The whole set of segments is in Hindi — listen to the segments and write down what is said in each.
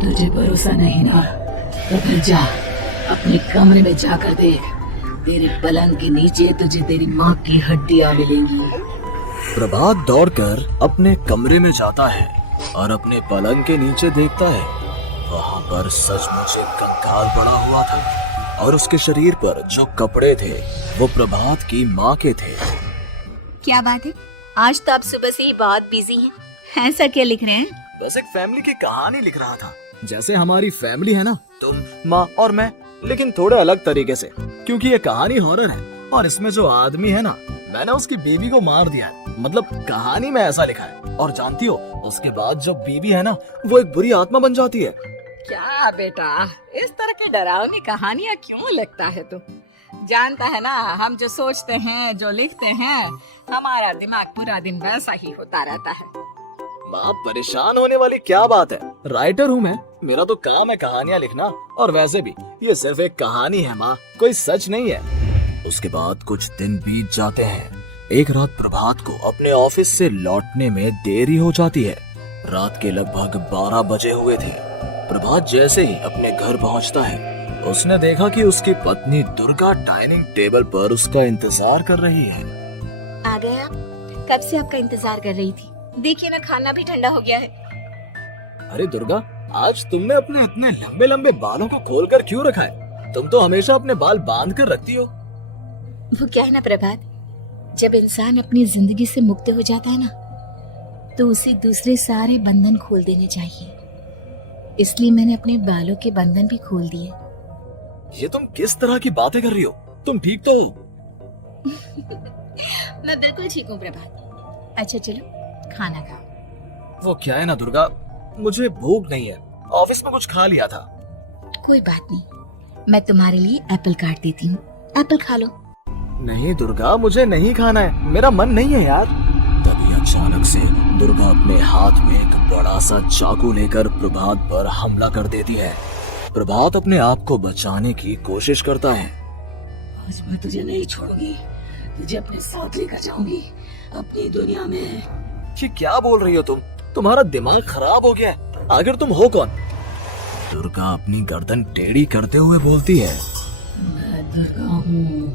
तुझे भरोसा नहीं ना, तो फिर जा अपने कमरे में जाकर देख। तेरे पलंग के नीचे तुझे तेरी माँ की हड्डियाँ मिलेंगी। प्रभात दौड़कर अपने कमरे में जाता है और अपने पलंग के नीचे देखता है। वहाँ पर सचमुच एक कंकाल पड़ा हुआ था और उसके शरीर पर जो कपड़े थे वो प्रभात की माँ के थे। क्या बात है, आज तो आप सुबह से ही बहुत बिजी हैं। ऐसा क्या लिख रहे हैं? बस एक फैमिली की कहानी लिख रहा था। जैसे हमारी फैमिली है ना, तुम, माँ और मैं, लेकिन थोड़े अलग तरीके से, क्योंकि ये कहानी हॉरर है और इसमें जो आदमी है ना, मैंने उसकी बीवी को मार दिया है। मतलब कहानी में ऐसा लिखा है। और जानती हो, उसके बाद जो बीवी है ना, वो एक बुरी आत्मा बन जाती है। क्या बेटा, इस तरह की डरावनी कहानियाँ क्यों लिखता है तू? जानता है ना, हम जो सोचते हैं, जो लिखते हैं, हमारा दिमाग पूरा दिन वैसा ही होता रहता है। माँ, परेशान होने वाली क्या बात है? राइटर हूँ मैं, मेरा तो काम है कहानियाँ लिखना। और वैसे भी ये सिर्फ एक कहानी है माँ, कोई सच नहीं है। उसके बाद कुछ दिन बीत जाते हैं। एक रात प्रभात को अपने ऑफिस से लौटने में देरी हो जाती है। रात के लगभग 12 बजे हुए थे। प्रभात जैसे ही अपने घर पहुंचता है, उसने देखा कि उसकी पत्नी दुर्गा डाइनिंग टेबल पर उसका इंतजार कर रही है। आ गए आप? कब से आपका इंतजार कर रही थी। देखिए ना, खाना भी ठंडा हो गया है। अरे दुर्गा, आज तुमने अपने इतने लंबे लंबे बालों को खोलकर क्यों रखा है? तुम तो हमेशा अपने बाल बांध कर रखती हो। वो क्या है ना प्रभात, जब इंसान अपनी जिंदगी से मुक्त हो जाता है ना, तो उसे दूसरे सारे बंधन खोल देने चाहिए। इसलिए मैंने अपने बालों के बंधन भी खोल दिए। ये तुम किस तरह की बातें कर रही हो? तुम ठीक तो हो? मैं बिल्कुल ठीक हूँ प्रभात। अच्छा चलो खाना खाओ। वो क्या है ना दुर्गा, मुझे भूख नहीं है। ऑफिस में कुछ खा लिया था। कोई बात नहीं, मैं तुम्हारे लिए एप्पल काट देती हूँ, एप्पल खा लो। नहीं दुर्गा, मुझे नहीं खाना है, मेरा मन नहीं है यार। तभी अचानक से दुर्गा अपने हाथ में एक बड़ा सा चाकू लेकर प्रभात पर हमला कर देती है। प्रभात अपने आप को बचाने की कोशिश करता है। आज मैं तुझे नहीं छोड़ूंगी, तुझे अपने साथ लेकर जाऊंगी अपनी दुनिया में। ये क्या बोल रही हो तुम? तुम्हारा दिमाग खराब हो गया है। आखिर तुम हो कौन? दुर्गा अपनी गर्दन टेढ़ी करते हुए बोलती है। मैं दुर्गा हूँ,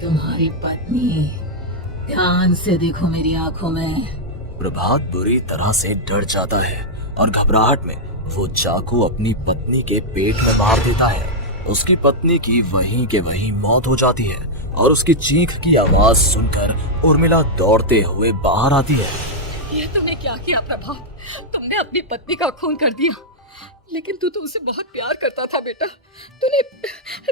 तुम्हारी पत्नी। ध्यान से देखो मेरी आंखों में। प्रभात बुरी तरह से डर जाता है और घबराहट में वो चाकू अपनी पत्नी के पेट में मार देता है। उसकी पत्नी की वहीं के वहीं मौत हो जाती है और उसकी चीख की आवाज सुनकर उर्मिला दौड़ते हुए बाहर आती है। ये तूने क्या किया प्रभात? तुमने अपनी पत्नी का खून कर दिया, लेकिन तू तो उसे बहुत प्यार करता था बेटा।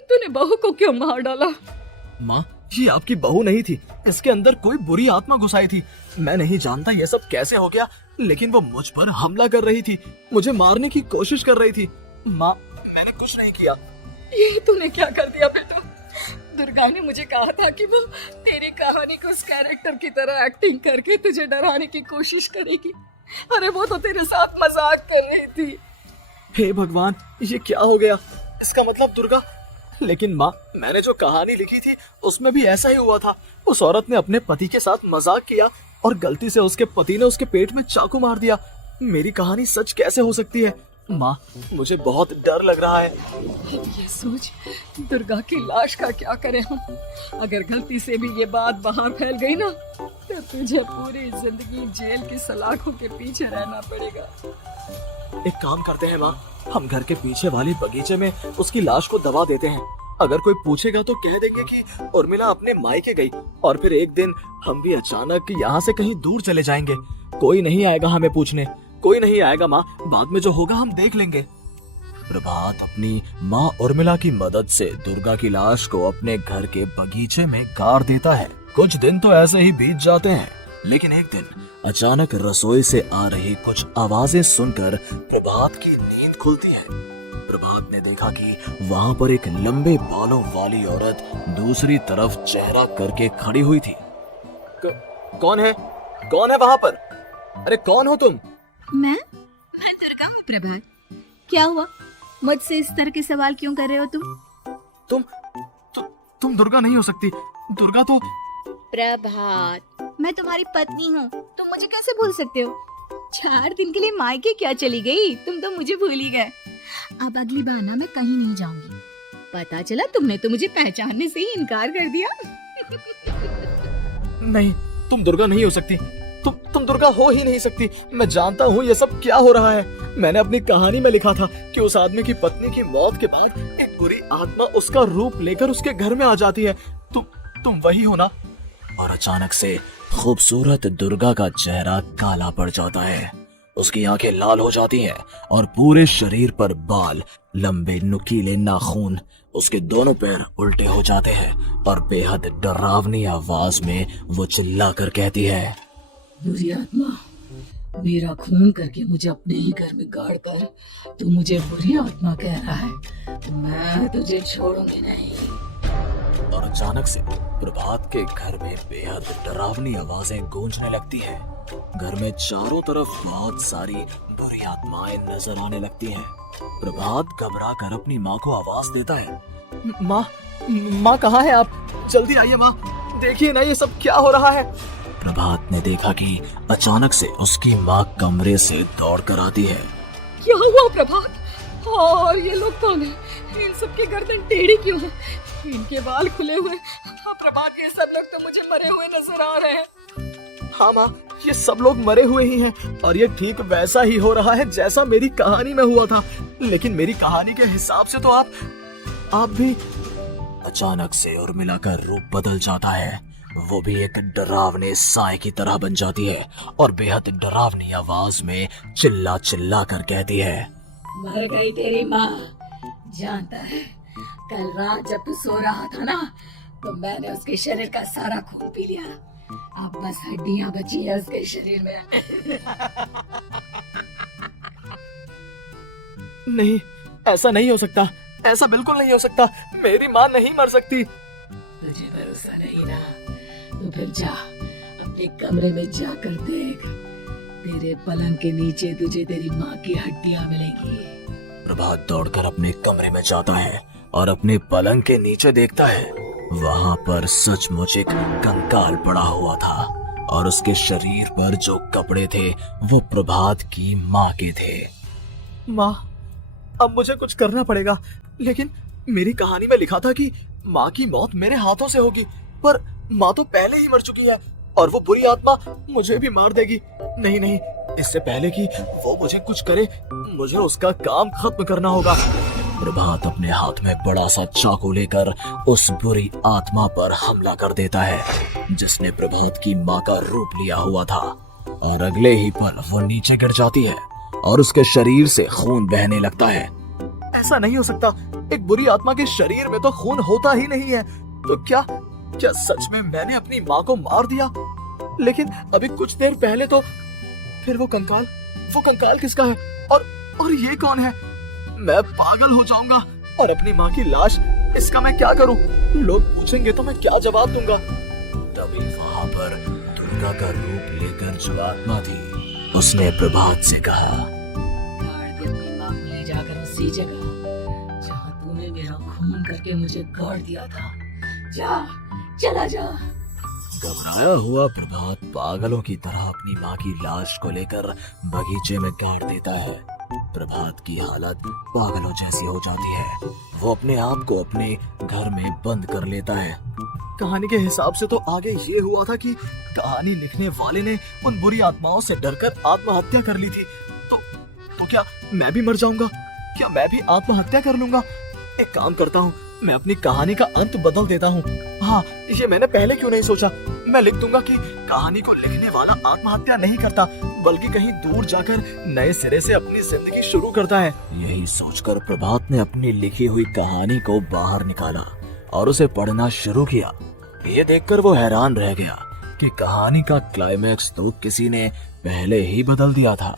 तूने बहू को क्यों मार डाला? माँ, ये आपकी बहू नहीं थी, इसके अंदर कोई बुरी आत्मा घुसाई थी। मैं नहीं जानता ये सब कैसे हो गया, लेकिन वो मुझ पर हमला कर रही थी, मुझे मारने की कोशिश कर रही थी। माँ, मैंने कुछ नहीं किया। ये तूने क्या कर दिया बेटा? दुर्गा ने मुझे कहा था कि वो तेरी कहानी को उस कैरेक्टर की तरह एक्टिंग करके तुझे डराने की कोशिश करेगी। अरे वो तो तेरे साथ मजाक कर रही थी। हे भगवान, ये क्या हो गया? इसका मतलब दुर्गा। लेकिन माँ, मैंने जो कहानी लिखी थी उसमें भी ऐसा ही हुआ था। उस औरत ने अपने पति के साथ मजाक किया और गलती से उसके पति ने उसके पेट में चाकू मार दिया। मेरी कहानी सच कैसे हो सकती है? माँ, मुझे बहुत डर लग रहा है। ये सोच, दुर्गा की लाश का क्या करें हम? अगर गलती से भी ये बात बाहर फैल गई ना, तो तुझे पूरी जिंदगी जेल की सलाखों के पीछे रहना पड़ेगा। एक काम करते हैं माँ, हम घर के पीछे वाली बगीचे में उसकी लाश को दबा देते हैं। अगर कोई पूछेगा तो कह देंगे कि उर्मिला अपने मायके गई और फिर एक दिन हम भी अचानक यहाँ से कहीं दूर चले जाएंगे। कोई नहीं आएगा हमें पूछने, कोई नहीं आएगा माँ, बाद में जो होगा हम देख लेंगे। प्रभात अपनी माँ उर्मिला की मदद से दुर्गा की लाश को अपने घर के बगीचे में गाड़ देता है। कुछ दिन तो ऐसे ही बीत जाते हैं, लेकिन एक दिन अचानक रसोई से आ रही कुछ आवाजें सुनकर प्रभात की नींद खुलती है। प्रभात ने देखा कि वहाँ पर एक लंबे बालों वाली औरत दूसरी तरफ चेहरा करके खड़ी हुई थी। कौन है? कौन है वहाँ पर? अरे कौन हो तुम? मैं दुर्गा हूँ प्रभात। क्या हुआ, मुझसे इस तरह के सवाल क्यों कर रहे हो तुम? तुम दुर्गा नहीं हो सकती। दुर्गा तो प्रभात, मैं तुम्हारी पत्नी हूँ, तुम मुझे कैसे भूल सकते हो? 4 दिन के लिए मायके क्या चली गई? तुम तो मुझे भूल ही गए। अब अगली बार ना मैं कहीं नहीं जाऊंगी। पता चला तुमने तो मुझे पहचानने से ही इनकार कर दिया। नहीं, तुम दुर्गा नहीं हो सकती। तुम दुर्गा हो ही नहीं सकती। मैं जानता हूँ ये सब क्या हो रहा है। मैंने अपनी कहानी में लिखा था कि उस आदमी की पत्नी की मौत के बाद एक बुरी आत्मा उसका रूप लेकर उसके घर में आ जाती है। तुम वही हो ना? और अचानक से खूबसूरत दुर्गा का चेहरा काला पड़ जाता है। उसकी आंखें लाल हो जाती हैं और पूरे शरीर पर बाल, लंबे नुकीले नाखून, उसके दोनों पैर उल्टे हो जाते हैं और बेहद डरावनी आवाज में वो चिल्लाकर कहती है, बुरी आत्मा, मेरा खून करके मुझे अपने ही घर में गाड़ कर तू मुझे बुरी आत्मा कह रहा है। मैं तुझे छोड़ूंगी नहीं। और अचानक से प्रभात के घर में बेहद डरावनी आवाजें गूंजने लगती हैं। घर में चारों तरफ बहुत सारी बुरी आत्माएं नजर आने लगती हैं। प्रभात घबरा कर अपनी माँ को आवाज देता है, माँ कहाँ है आप? जल्दी आइए माँ, देखिए ना ये सब क्या हो रहा है। प्रभात ने देखा कि अचानक से उसकी माँ कमरे से दौड़ कर आती है। क्या हुआ प्रभात? और ये लोग कौन है? इन सब की गर्दन टेढ़ी क्यों है? इनके बाल खुले हुए। हाँ प्रभात, ये सब लोग तो मुझे मरे हुए नजर आ रहे हैं। हाँ माँ, ये सब लोग मरे हुए ही हैं और ये ठीक वैसा ही हो रहा है जैसा मेरी कहानी में हुआ था। लेकिन मेरी कहानी के हिसाब से तो आप भी। अचानक से उर्मिला का रूप बदल जाता है। वो भी एक डरावने साए की तरह बन जाती है और बेहद डरावनी आवाज में चिल्ला चिल्ला कर कहती है, मर गई तेरी माँ। जानता है, कल रात जब तू सो रहा था ना, तो मैंने उसके शरीर का सारा खून पी लिया। अब बस हड्डियां बची है उसके शरीर में। नहीं, ऐसा नहीं हो सकता। ऐसा बिल्कुल नहीं हो सकता। मेरी माँ नहीं मर सकती। तुझे भरोसा नहीं ना? तो फिर जा, अपने कमरे में जाकर देख। तेरे पलंग के नीचे तुझे तेरी माँ की हड्डियां मिलेंगी। प्रभात दौड़कर अपने कमरे में जाता है और अपने पलंग के नीचे देखता है। वहाँ पर सचमुच एक कंकाल पड़ा हुआ था और उसके शरीर पर जो कपड़े थे वो प्रभात की माँ के थे। माँ, अब मुझे कुछ करना पड़ेगा। लेकिन मेरी कहानी में लिखा था कि माँ की मौत मेरे हाथों से होगी, पर माँ तो पहले ही मर चुकी है और वो बुरी आत्मा मुझे भी मार देगी। नहीं नहीं, इससे पहले कि वो मुझे कुछ करे, मुझे उसका काम खत्म करना होगा। प्रभात अपने हाथ में बड़ा सा चाकू लेकर उस बुरी आत्मा पर हमला कर देता है जिसने प्रभात की माँ का रूप लिया हुआ था। और अगले ही पल वो नीचे गिर जाती है और उसके शरीर से खून बहने लगता है। ऐसा नहीं हो सकता। एक बुरी आत्मा के शरीर में तो खून होता ही नहीं है। तो क्या सच में मैंने अपनी माँ को मार दिया? लेकिन अभी कुछ देर पहले तो फिर वो कंकाल किसका है? और ये कौन है? मैं पागल हो जाऊंगा। और अपनी माँ की लाश, इसका मैं क्या करूं? लोग पूछेंगे तो मैं क्या जवाब दूंगा? तभी वहां पर दुर्गा का रूप लेकर जो आत्मा थी उसने प्रभात से कहा, अपनी माँ को ले जाकर उसी जगह जहाँ तूने मेरा खून करके मुझे गाड़ दिया था, चला जा। घबराया हुआ प्रभात पागलों की तरह अपनी माँ की लाश को लेकर बगीचे में गाड़ देता है। प्रभात की हालत पागलों जैसी हो जाती है। वो अपने आप को अपने घर में बंद कर लेता है। कहानी के हिसाब से तो आगे ये हुआ था कि कहानी लिखने वाले ने उन बुरी आत्माओं से डरकर आत्महत्या कर ली थी। तो क्या मैं भी मर जाऊंगा? क्या मैं भी आत्महत्या कर लूंगा? एक काम करता हूँ, मैं अपनी कहानी का अंत बदल देता हूँ। हाँ, ये मैंने पहले क्यों नहीं सोचा। मैं लिख दूंगा कि कहानी को लिखने वाला आत्महत्या नहीं करता, बल्कि कहीं दूर जाकर नए सिरे से अपनी जिंदगी शुरू करता है। यही सोचकर प्रभात ने अपनी लिखी हुई कहानी को बाहर निकाला और उसे पढ़ना शुरू किया। ये देखकर वो हैरान रह गया कि कहानी का क्लाइमैक्स तो किसी ने पहले ही बदल दिया था।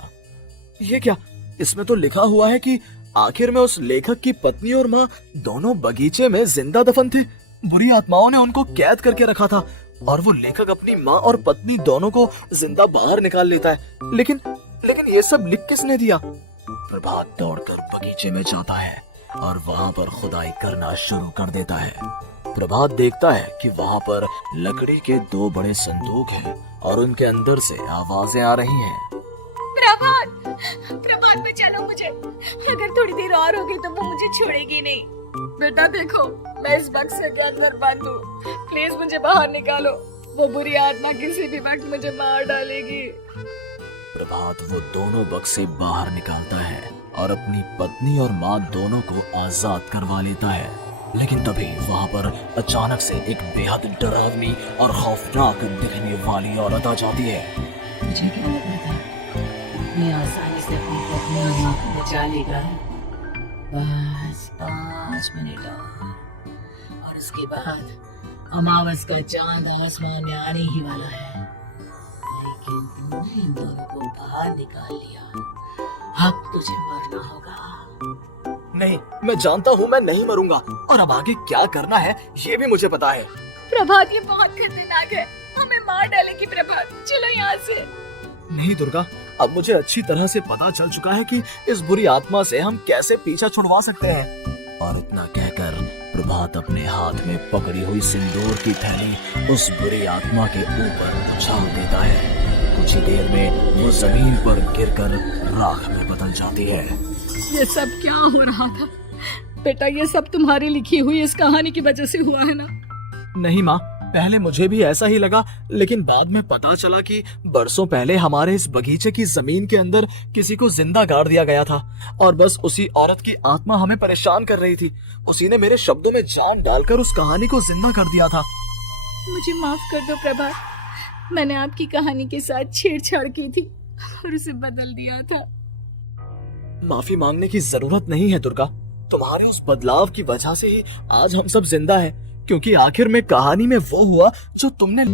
ये क्या? इसमें तो लिखा हुआ है कि आखिर में उस लेखक की पत्नी और माँ दोनों बगीचे में जिंदा दफन थे। बुरी आत्माओं ने उनको कैद करके रखा था और वो लेखक अपनी माँ और पत्नी दोनों को जिंदा बाहर निकाल लेता है। लेकिन ये सब लिख किसने दिया? प्रभात दौड़कर बगीचे में जाता है और वहाँ पर खुदाई करना शुरू कर देता है। प्रभात देखता है कि वहाँ पर लकड़ी के 2 बड़े संदूक हैं और उनके अंदर से आवाजें आ रही हैं। प्रभात, प्रभात बचा मुझे। अगर थोड़ी देर और होगी तो वो मुझे छोड़ेगी नहीं। बेटा देखो, मैं इस बक्से के अंदर बंद हूँ, प्लीज मुझे बाहर निकालो। वो बुरी आत्मा किसी भी वक्त मुझे मार डालेगी। प्रभात वो दोनों बक्से बाहर निकालता है और अपनी पत्नी और माँ दोनों को आजाद करवा लेता है। लेकिन तभी वहाँ पर अचानक से एक बेहद डरावनी और खौफनाक दिखने वाली औरत आ जाती है। मुझे क्या लग रहा था इतनी आसानी से अपनी पत्नी और माँ को बचा लेगा? बस 5 मिनट और उसके बाद अमावस का चांद आसमान में आने ही वाला है। लेकिन तुमने इन दोनों को बाहर निकाल लिया, अब तुझे मरना होगा। नहीं, मैं जानता हूँ मैं नहीं मरूंगा, और अब आगे क्या करना है ये भी मुझे पता है। प्रभात ये बहुत खतरनाक है, हमें मार डालेगी। प्रभात चलो यहाँ से। नहीं दुर्गा, अब मुझे अच्छी तरह से पता चल चुका है कि इस बुरी आत्मा से हम कैसे पीछा छुड़वा सकते हैं। और इतना कहकर प्रभात अपने हाथ में पकड़ी हुई सिंदूर की थैली उस बुरी आत्मा के ऊपर उछाल देता है। कुछ ही देर में वो जमीन पर गिरकर राख में बदल जाती है। ये सब क्या हो रहा था बेटा? ये सब तुम्हारी लिखी हुई इस कहानी की वजह से हुआ है ना? नहीं माँ, पहले मुझे भी ऐसा ही लगा, लेकिन बाद में पता चला कि बरसों पहले हमारे इस बगीचे की जमीन के अंदर किसी को जिंदा गाड़ दिया गया था, और बस उसी औरत की आत्मा हमें परेशान कर रही थी। उसी ने मेरे शब्दों में जान डालकर उस कहानी को जिंदा कर दिया था। मुझे माफ कर दो प्रभात, मैंने आपकी कहानी के साथ छेड़छाड़ की थी और उसे बदल दिया था। माफी मांगने की जरूरत नहीं है दुर्गा, तुम्हारे उस बदलाव की वजह से ही आज हम सब जिंदा हैं, क्योंकि आखिर में कहानी में वो हुआ जो तुमने